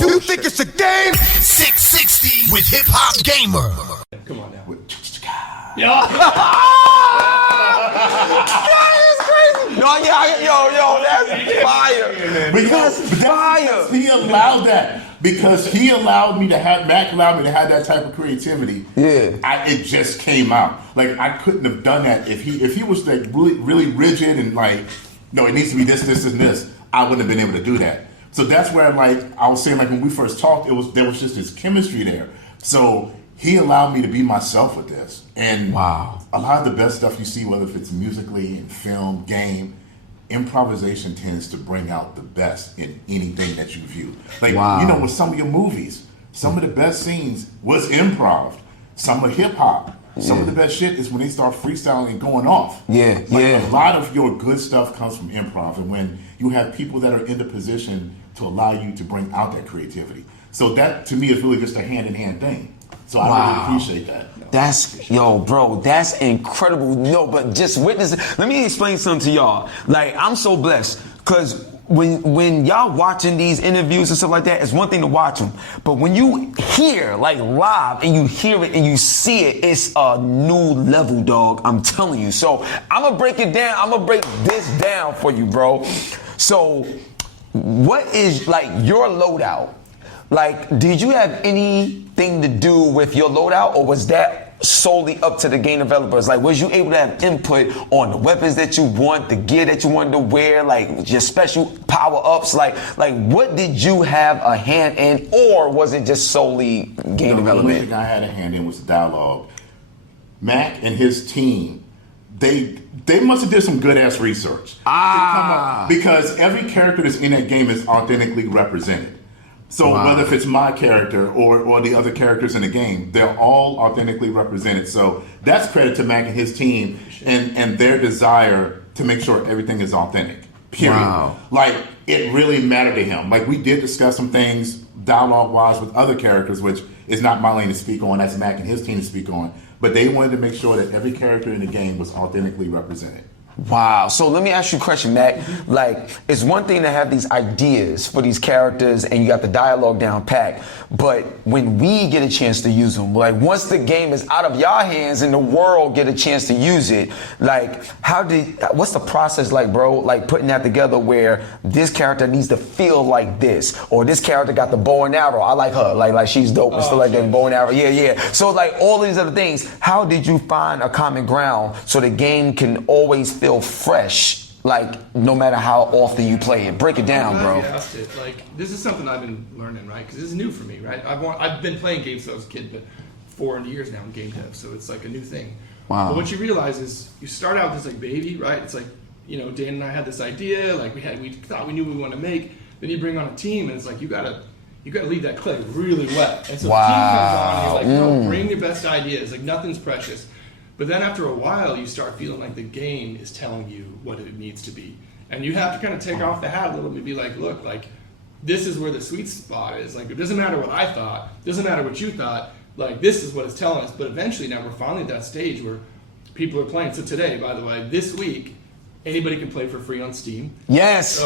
You think it's a game? 660 with HipHopGamer. Come on now. Yo, that's fire. Because he allowed that. Because he allowed me to have, Mac allowed me to have that type of creativity. Yeah. It just came out. Like, I couldn't have done that if he was like really rigid and like, no, it needs to be this, and this. I wouldn't have been able to do that. So that's where, like, I was saying, like, when we first talked, there was just this chemistry there. So he allowed me to be myself with this. And wow. A lot of the best stuff you see, whether if it's musically, in film, game, improvisation tends to bring out the best in anything that you view. Like, you know, with some of your movies, some of the best scenes was improv. Some of hip hop. Some of the best shit is when they start freestyling and going off. A lot of your good stuff comes from improv, and when you have people that are in the position to allow you to bring out that creativity. So that, to me, is really just a hand-in-hand thing. So I really appreciate that. That's, yo, bro, that's incredible. No, but just witness it. Let me explain something to y'all. Like, I'm so blessed, because when y'all watching these interviews and stuff like that, it's one thing to watch them, but when you hear, like, live, and you hear it and you see it, it's a new level, dog. I'm telling you. So I'm gonna break it down. I'm gonna break this down for you, bro. So what is, like, your loadout? Like, did you have anything to do with your loadout, or was that solely up to the game developers? Like, was you able to have input on the weapons that you want, the gear that you wanted to wear, like your special power-ups? Like what did you have a hand in, or was it just solely game development? The only thing I had a hand in was the dialogue. Mac and his team, they must have did some good-ass research. Because every character that's in that game is authentically represented. So whether if it's my character or the other characters in the game, they're all authentically represented. So that's credit to Mac and his team and their desire to make sure everything is authentic. Period. Wow. Like, it really mattered to him. Like, we did discuss some things dialogue-wise with other characters, which is not my lane to speak on. That's Mac and his team to speak on. But they wanted to make sure that every character in the game was authentically represented. Wow. So let me ask you a question, Mac. Like, it's one thing to have these ideas for these characters and you got the dialogue down pat, but when we get a chance to use them, like, once the game is out of your hands and the world get a chance to use it, like, what's the process like, bro? Like, putting that together where this character needs to feel like this, or this character got the bow and arrow. I like her. Like she's dope and stuff like that. Bow and arrow. Yeah. So, like, all these other things, how did you find a common ground so the game can always feel fresh, like, no matter how often you play it? Break it down, bro. Like, this is something I've been learning, right? Because this is new for me, right? I've been playing games since I was a kid, but 4 years now in game dev, so it's like a new thing. Wow. But what you realize is you start out with this, like, baby, right? It's like, you know, Dan and I had this idea, like, we thought we knew what we wanted to make. Then you bring on a team, and it's like, you gotta leave that clay really wet. And so the team comes on, and you're like, no, bring your best ideas. Like, nothing's precious. But then after a while, you start feeling like the game is telling you what it needs to be. And you have to kind of take off the hat a little bit and be like, look, like, this is where the sweet spot is. Like, it doesn't matter what I thought, it doesn't matter what you thought, like, this is what it's telling us. But eventually now we're finally at that stage where people are playing. So today, by the way, this week, anybody can play for free on Steam. Yes.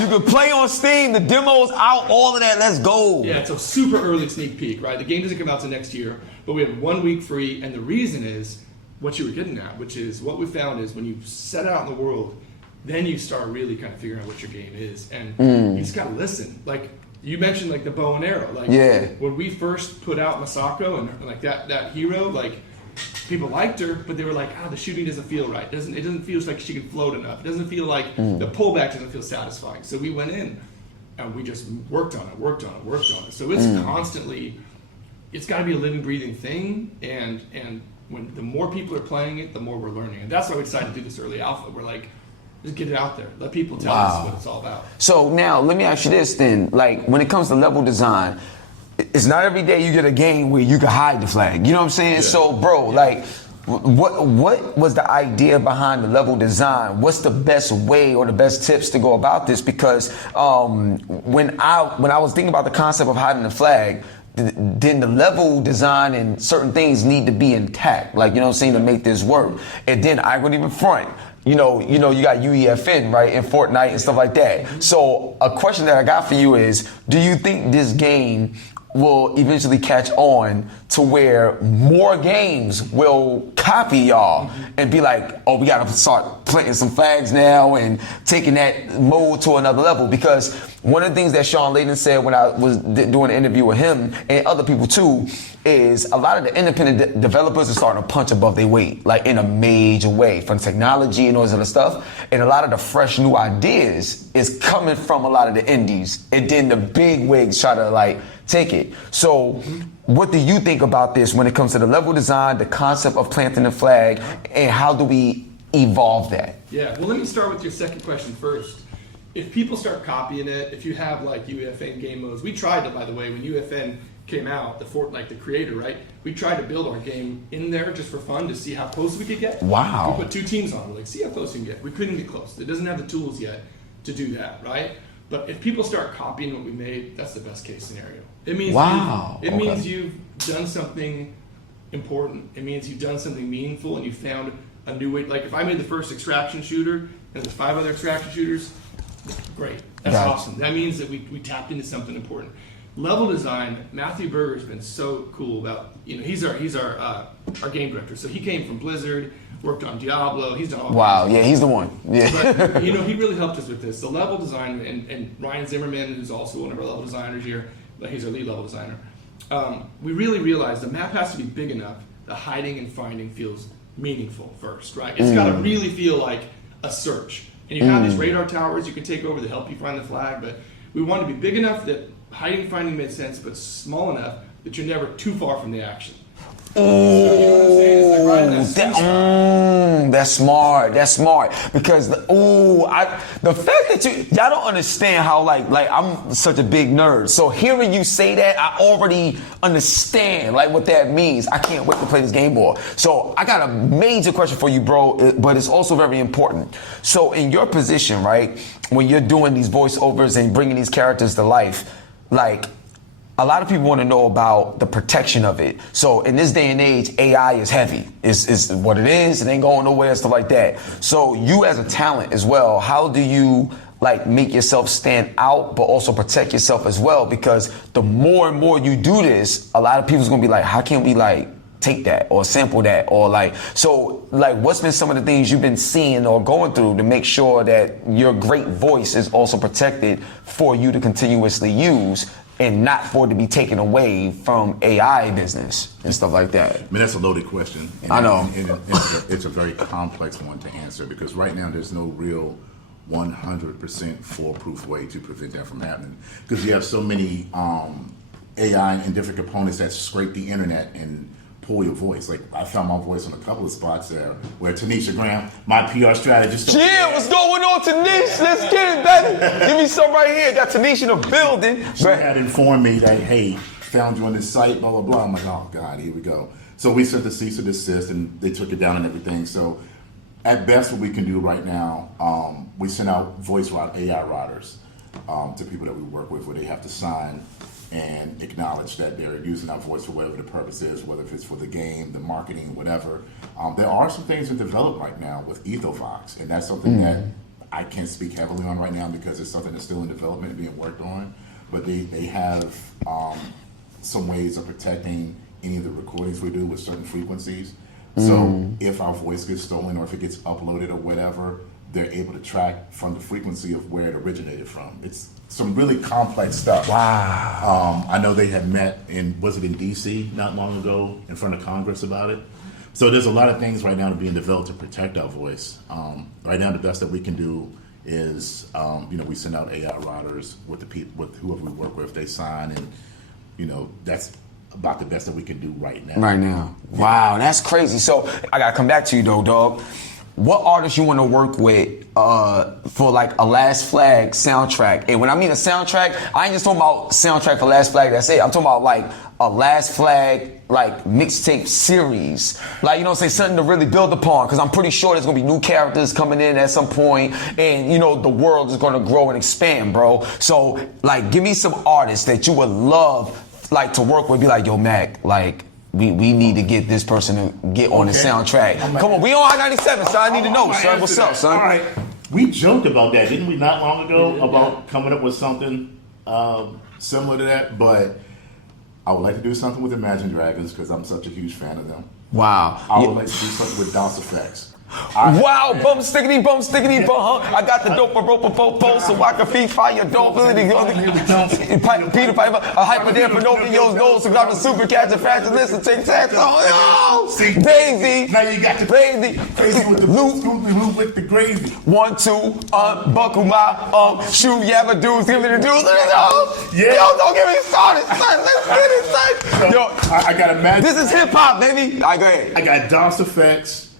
You can play on Steam. The demo's out. All of that. Let's go. Yeah, it's a super early sneak peek, right? The game doesn't come out till next year, but we have 1 week free. And the reason is what you were getting at, which is what we found is when you set out in the world, then you start really kind of figuring out what your game is, and you just gotta listen. Like, you mentioned, like, the bow and arrow. Like, when we first put out Masako and like that hero, like, people liked her, but they were like, the shooting doesn't feel right. It doesn't feel like she can float enough. It doesn't feel like the pullback doesn't feel satisfying. So we went in and we just worked on it. So it's constantly, it's got to be a living, breathing thing. And when the more people are playing it, the more we're learning. And that's why we decided to do this early alpha. We're like, just get it out there. Let people tell us what it's all about. So now let me ask you this then. Like, when it comes to level design, it's not every day you get a game where you can hide the flag. You know what I'm saying? Yeah. So, bro, like, what was the idea behind the level design? What's the best way or the best tips to go about this? Because when I was thinking about the concept of hiding the flag, then the level design and certain things need to be intact, like, you know what I'm saying, to make this work. And then I wouldn't even front. you got UEFN, right, in Fortnite and stuff like that. So a question that I got for you is, do you think this game will eventually catch on to where more games will copy y'all and be like, oh, we gotta start planting some flags now and taking that mode to another level? Because one of the things that Sean Layden said when I was doing an interview with him and other people too is a lot of the independent developers are starting to punch above their weight, like in a major way, from technology and all this other stuff. And a lot of the fresh new ideas is coming from a lot of the indies, and then the big wigs try to like take it. So what do you think about this when it comes to the level design, the concept of planting the flag, and how do we evolve that? Yeah, well, let me start with your second question first. If people start copying it, if you have like UFN game modes, we tried to, by the way, when UFN came out, the creator, right? We tried to build our game in there just for fun to see how close we could get. Wow. We put 2 teams on, like, see how close we can get. We couldn't get close. It doesn't have the tools yet to do that, right? But if people start copying what we made, that's the best case scenario. It means means you've done something important. It means you've done something meaningful and you found a new way. Like if I made the first extraction shooter and there's 5 other extraction shooters, great. That's awesome. That means that we tapped into something important. Level design, Matthew Berger's been so cool about, he's our game director. So he came from Blizzard, worked on Diablo, he's done all Wow, yeah, he's the one. Yeah. But, he really helped us with this. The level design, and Ryan Zimmerman, who's also one of our level designers here, but he's our lead level designer. We really realized the map has to be big enough that hiding and finding feels meaningful first, right? It's got to really feel like a search. And you have these radar towers you can take over to help you find the flag, but we want to be big enough that hiding and finding made sense, but small enough that you're never too far from the action. So, you know what I'm saying? It's like right in that sweet spot. That's smart. Because the fact that y'all don't understand how like I'm such a big nerd. So hearing you say that, I already understand like what that means. I can't wait to play this game more. So I got a major question for you, bro, but it's also very important. So in your position, right, when you're doing these voiceovers and bringing these characters to life, like, a lot of people want to know about the protection of it. So in this day and age, AI is heavy. It's what it is. It ain't going nowhere, stuff like that. So you as a talent as well, how do you like make yourself stand out, but also protect yourself as well? Because the more and more you do this, a lot of people's gonna be like, how can we like take that or sample that or like, so like what's been some of the things you've been seeing or going through to make sure that your great voice is also protected for you to continuously use and not for it to be taken away from AI business and stuff like that? I mean, that's a loaded question. And I know. It's a very complex one to answer because right now there's no real 100% foolproof way to prevent that from happening. Because you have so many AI and different components that scrape the internet and pull your voice. Like I found my voice on a couple of spots there where Tanisha Graham, my PR strategist. Yeah, what's going on, Tanisha? Let's get it, baby. Give me some right here. Got Tanisha in the building. She had informed me that, hey, found you on this site, blah, blah, blah. I'm like, oh, God, here we go. So we sent the cease and desist, and they took it down and everything. So at best, what we can do right now, we send out AI riders to people that we work with where they have to sign and acknowledge that they're using our voice for whatever the purpose is, whether if it's for the game, the marketing, whatever. There are some things that develop right now with EthoVox, and that's something that I can't speak heavily on right now because it's something that's still in development and being worked on. But they have some ways of protecting any of the recordings we do with certain frequencies. So if our voice gets stolen or if it gets uploaded or whatever, they're able to track from the frequency of where it originated from. It's some really complex stuff. Wow. I know they had met was it in DC not long ago in front of Congress about it. So there's a lot of things right now that are being developed to protect our voice. Right now the best that we can do is, we send out AI riders with whoever we work with, they sign, and that's about the best that we can do right now. Right now. Yeah. Wow, that's crazy. So I gotta come back to you though, dog. What artists you want to work with for like a Last Flag soundtrack? And when I mean a soundtrack, I ain't just talking about soundtrack for Last Flag, that's it. I'm talking about like a Last Flag like mixtape series. Like, something to really build upon, because I'm pretty sure there's going to be new characters coming in at some point, and the world is going to grow and expand, bro. So like give me some artists that you would love like to work with, be like, yo, Mac, like we need to get this person to get on the soundtrack. Come on, we on I-97, so I need to know, son. What's up, son? All right. We joked about that, didn't we, not long ago, about coming up with something similar to that? But I would like to do something with Imagine Dragons because I'm such a huge fan of them. Wow. I would like to do something with DOS effects. Wow, bum stickety bum, huh? I got the dope rope so I can feed fire dope. Peter Piper, a hyper there for no videos, no, so got the super catch and fast and listen, take tax. Oh, see, Daisy. Now you got the Daisy. crazy with the loop with the gravy. 1, 2, unbuckle my shoe, yabba dudes, give me the dudes. Yeah. Yo, don't get me started, son. Let's get it, son. So, Yo, I got Imagine. this is hip hop, baby. All right, go ahead. I got DOS effects.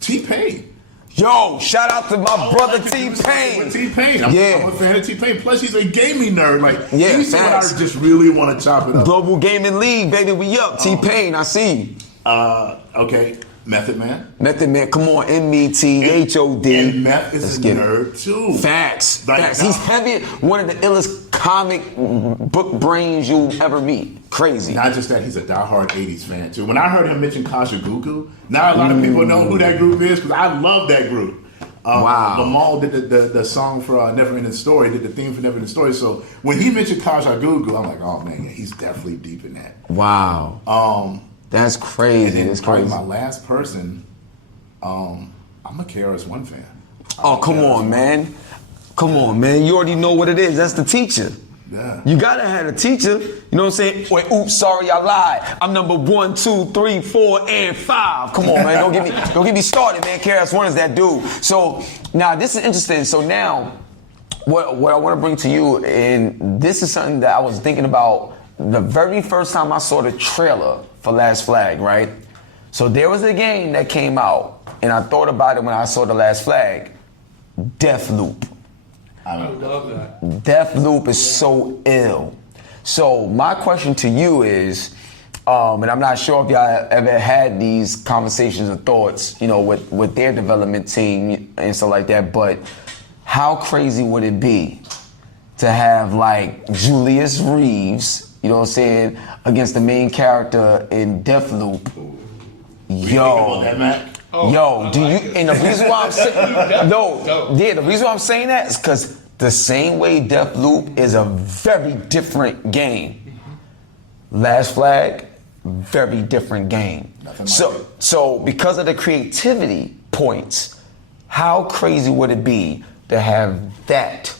T-Pain. Yo, shout out to my brother T-Pain. T-Pain. I'm a fan of T-Pain. Plus, he's a gaming nerd. Like, he's someone I just really want to chop it up. Global Gaming League, baby, we up. T-Pain, I see. Okay, Method Man. Method Man, come on, M-E-T-H-O-D. And Meth is a nerd, too. Facts. Like, Facts. He's heavy, one of the illest comic book brains you'll ever meet. Crazy. Not just that, he's a diehard 80s fan, too. When I heard him mention Kasha Gugu, now a lot of people know who that group is because I love that group. Wow. Lamal did the song for Never Ending Story, did the theme for Never Ending Story. So when he mentioned Kasha Gugu, I'm like, oh man, yeah, he's definitely deep in that. Wow. That's crazy. That's crazy. My last person, I'm a KRS-One fan. Oh, come on, man. Come on, man. You already know what it is. That's the teacher. Yeah. You gotta have a teacher. You know what I'm saying? Wait, oops, sorry, I lied. I'm number 1, 2, 3, 4, and 5. Come on, man. Don't get me started, man. KRS-One is that dude. So now this is interesting. So now, what I want to bring to you, and this is something that I was thinking about the very first time I saw the trailer for Last Flag, right? So there was a game that came out, and I thought about it when I saw the Last Flag. Deathloop. I love that. Deathloop is so ill. So my question to you is, and I'm not sure if y'all ever had these conversations or thoughts, you know, with their development team and stuff like that, but how crazy would it be to have like Julius Reeves, you know what I'm saying, against the main character in Deathloop? Yo. Yo, do you? And the reason why I'm saying the reason why I'm saying that is because the same way Deathloop is a very different game. Last Flag, very different game. So because of the creativity points, how crazy would it be to have that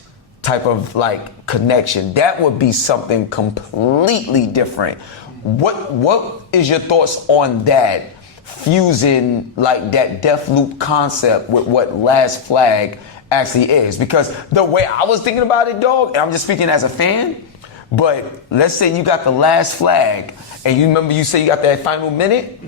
type of like connection? That would be something completely different. What is your thoughts on that? Fusing like that Deathloop concept with what Last Flag actually is, because the way I was thinking about it, dog, and I'm just speaking as a fan, but let's say you got the Last Flag, and you remember you say you got that final minute,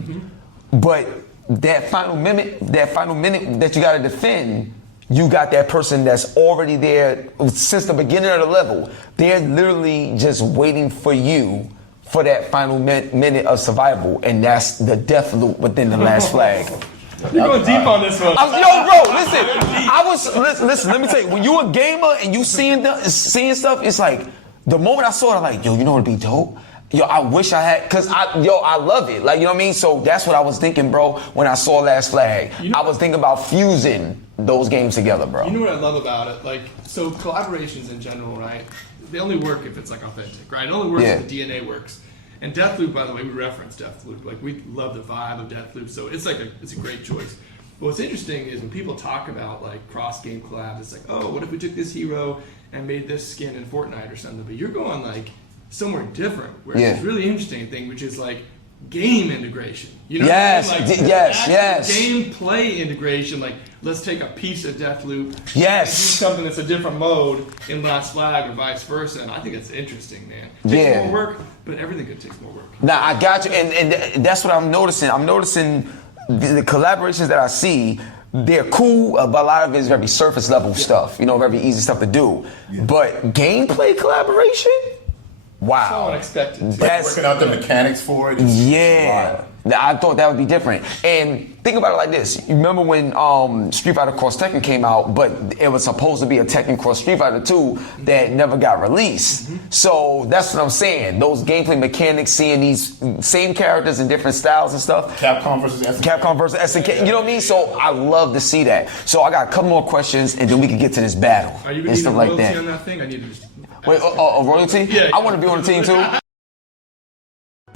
but that final minute that you got to defend, you got that person that's already there since the beginning of the level. They're literally just waiting for you for that final minute of survival, and that's the death loop within the Last Flag. You're going deep on this one. Yo, bro, listen, let me tell you, when you're a gamer and you seeing stuff, it's like, the moment I saw it, I'm like, yo, you know what'd be dope? Yo, I wish I had, I love it. Like, you know what I mean? So that's what I was thinking, bro, when I saw Last Flag. You know, I was thinking about fusing those games together, bro. You know what I love about it? Like, so collaborations in general, right? They only work if it's like authentic, right? It only works if the DNA works. And Deathloop, by the way, we reference Deathloop. Like, we love the vibe of Deathloop, so it's like it's a great choice. But what's interesting is when people talk about like cross-game collabs, it's like, oh, what if we took this hero and made this skin in Fortnite or something? But you're going like somewhere different, where it's this really interesting thing, which is like game integration. You know what I mean? Like, yes. Gameplay integration. Like, let's take a piece of Deathloop and do something that's a different mode in Last Flag or vice versa. And I think it's interesting, man. It takes more work, but everything could take more work. Nah, I got you, and that's what I'm noticing. I'm noticing the collaborations that I see. They're cool, but a lot of it is very surface level stuff. You know, very easy stuff to do. Yeah. But gameplay collaboration. Wow. So unexpected. That's working out the mechanics for it. I thought that would be different. And think about it like this. You remember when Street Fighter Cross Tekken came out, but it was supposed to be a Tekken Cross Street Fighter 2 that never got released. So that's what I'm saying. Those gameplay mechanics, seeing these same characters in different styles and stuff. Capcom versus SNK. Capcom versus SNK. You know what I mean? So I love to see that. So I got a couple more questions, and then we can get to this battle. Are you and stuff like that. on that thing? I need to just... Wait, a royalty? Yeah. I want to be on the team too.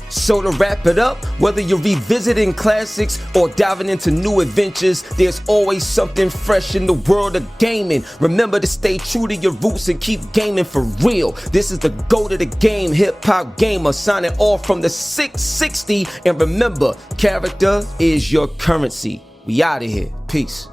So to wrap it up, whether you're revisiting classics or diving into new adventures, there's always something fresh in the world of gaming. Remember to stay true to your roots and keep gaming for real. This is the GOAT of the game, HipHopGamer, signing off from the 660. And remember, character is your currency. We out of here. Peace.